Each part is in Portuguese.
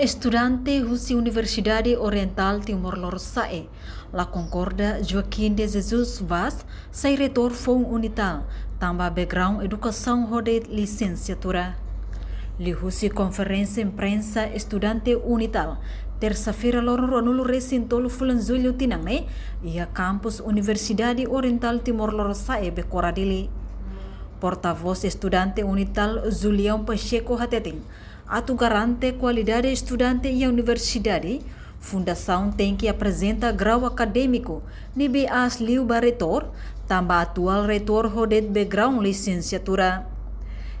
Estudante Husi Universidade Oriental Timor-Leste, La Concorda Joaquim de Jesus Vaz, sai reitor foi unital, também background educação rode licenciatura. Li Husi conferência imprensa estudante unital, terça-feira loro no recinto Fulan Julho Tinangne, e a campus Universidade Oriental Timor-Leste Becoradili. Porta-voz estudante unital Julião Pacheco Hateting, atu garante qualidade estudante e a universidade, fundação tem que apresenta grau acadêmico, nível as liu reitor, também atual reitor rodet background licenciatura.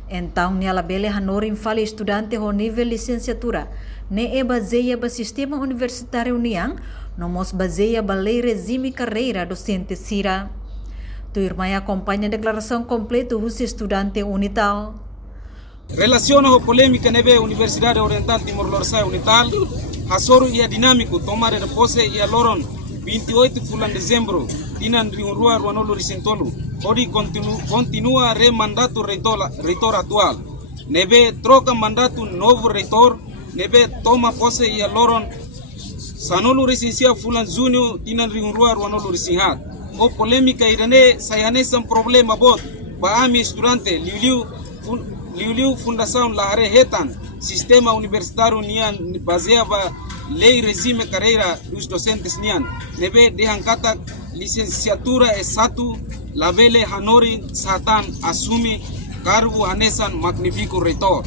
Então, nela bele hanorim fale estudante ho nível licenciatura, ne e baseia ba sistema universitário niang, nomos baseia ba lei regime carreira docente sira. Tu irmã acompanha a declaração completa do estudante unital. Relaciona a polêmica neve Universidade Oriental Timor-Leste Unital, hasoro ia dinâmico tomar de posse ia loron 28 de dezembro, dinan riunrua ruanolo risentolo, ori continua remandato reitor atual. Neve troca mandato novo reitor, neve toma posse ia loron sanolo residencia fulan junho, dinan riunrua ruanolo risinhat. O polêmica irane sayanesan problema bot, ba ami estudante liuliu fundação lahare hetan sistema universitário nian baseava lei regime carreira dos docentes nian nebe dehankata licenciatura S1 lavele hanori satan assume cargo hanesan magnifico reitor.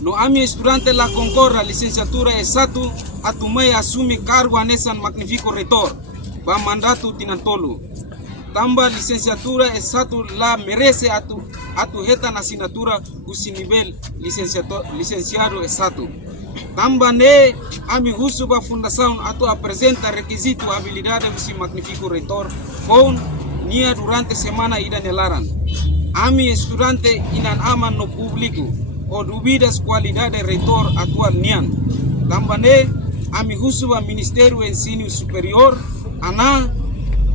No ami estudante la concorra licenciatura S1 atumai assume cargo hanesan magnifico reitor ba mandato tinantolo. Tamba licenciatura S1 la merece atu hetan assinatura usi nivel licenciado S1. Tamba ne ami husuba fundação atu apresenta requisito habilidade usi magnifico reitor phone nia durante semana ida nelaran. Ami estudante inan aman no público o duvidas qualidade reitor atual nian. Tamba ne ami husuba Ministério Ensino Superior ana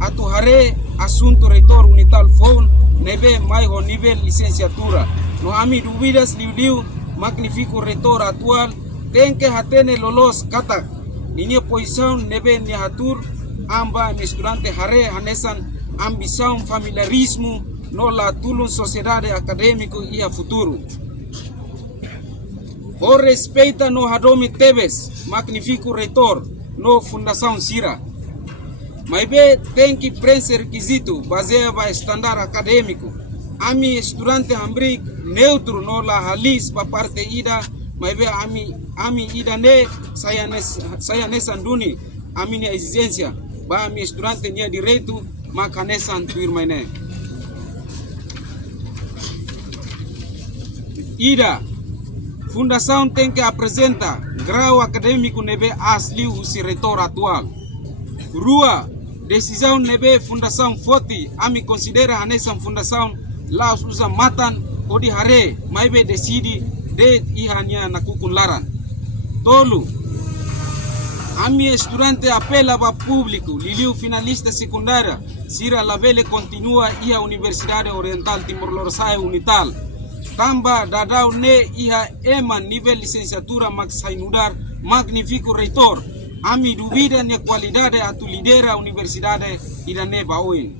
atu hare assunto reitor unital phone neve mai ho nível licenciatura. No ami duvidas liu magnifico reitor atual tem que hatene lolos katak. Ninya posição neve ni hatur amba estudante hare hanesan ambição familiarismo no la tulun sociedade acadêmico e a futuro. O respeita no hadomi Teves magnifico reitor no fundação Sira. Mas tem que preencher requisito baseado no estandar acadêmico. Ami estudante hambrik neutro no la halis pa parte ida, mas ami ida ne saya nesanduni ami ne exigência ba ami estudante nia direito makanesan tuirmane. Ida fundação tem que apresentar grau acadêmico nebe asli usi reitor atual. Rua decisão nebe fundação forte ami considera hanesan fundação la usa matan odi hare maibe decidi de ihanya nakukun laran. Tolu ami estudante apela ba público liliu finalista secundária sira lavele continua ia Universidade Oriental Timor-Leste Unital. Tamba dadau ne iha eman nível licenciatura maxainudar magnifico reitor. Ami duvida ne qualidade atu lidera universidade irane baoin.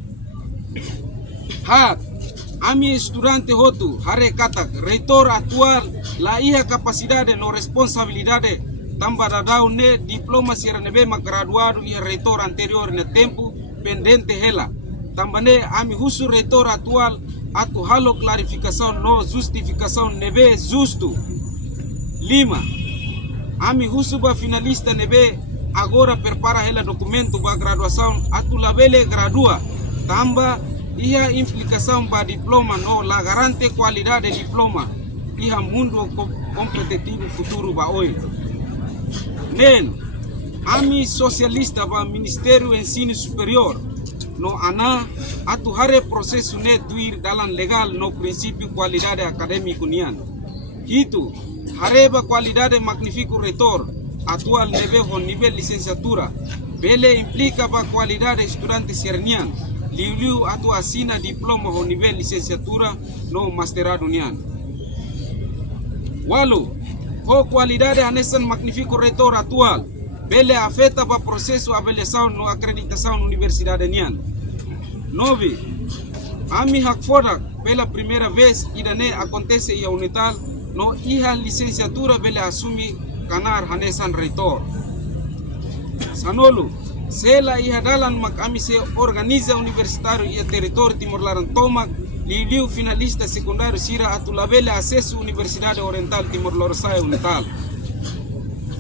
Ami estudante hotu hare katak reitor atual la iha capacidade no responsabilidade tamba dadau ne diploma sira nebe graduado iha reitor anterior ne tempo pendente hela. Tamba ne ami husu reitor atual atu halo clarificação no justificação nebe justo. 5. Ami husuba finalista nebe agora prepara ela documento para graduação atu labele gradua tamba ia implicação para diploma no la garante qualidade de diploma ia mundo competitivo futuro ba oi. Nen ami socialista ba Ministério Ensino Superior no ana atu hare processo ne tuir dalam legal no princípio qualidade acadêmico nian. Itu hareba qualidade magnifico reitor atual neve ho nível licenciatura bele implica ba qualidade estudante sernian liu atu assina diploma ho nível licenciatura no masterado nian. Walu o qualidade nesse magnífico reitor atual, ele afeta para o processo de avaliação e acreditação na universidade nian. 9. Ami hakfoda pela primeira vez idane acontece em Unital no iha licenciatura bele assumi kanar hanesan reitor. Sanolo, sela iha dalan mak ami se organiza universitário e território Timor-Leste tomak liu finalista secundário sira atu labele acesso Universidade Oriental Timor-Leste Unital.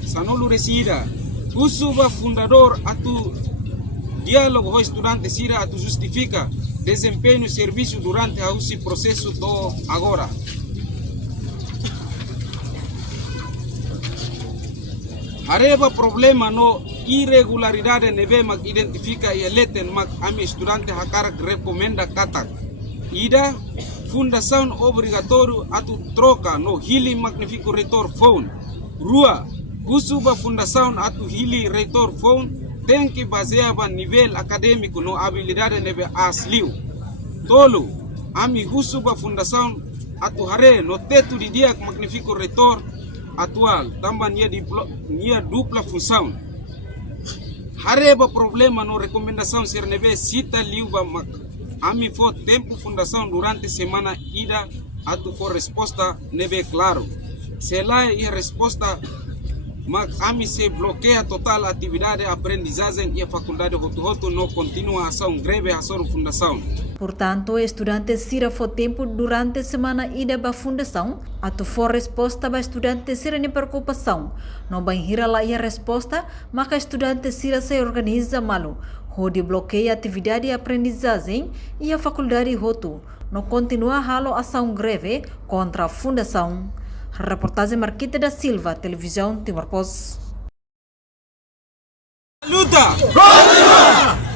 Sanolo resida, usuba fundador atu diálogo com estudante sira atu justifica desempenho e serviço durante esse processo do agora. Hareba problema no irregularidade neve mak identifica e eleten mak ami estudante hakarak recomenda katak. Ida fundação obrigatório atu troca no hili magnifico reitor phone. Rua, usuba fundação atu hili reitor phone tem que basear no nível acadêmico no habilidade neve asliu. Tolo, ami husuba fundação atu hare no teto de dia magnifico reitor atual, também nia dupla função. Hareba problema no recomendação ser neve cita liuba mak ami for tempo fundação durante semana ida atu for resposta neve claro. Se lá e resposta mak ami se bloqueia total atividade aprendizagem e a faculdade Hotu no continua ação greve a sua fundação. Portanto, estudantes sira for tempo durante semana ida ba fundação, atu for resposta ba estudante sira ni preocupação. No bem hira lá e a resposta, maka estudante sira se organiza malu. Hodi bloqueia atividade e aprendizagem e a faculdade Hotu no continua halo ação greve contra a fundação. Reportagem Marquita da Silva, Televisão Timor-Post. Luta! Continua!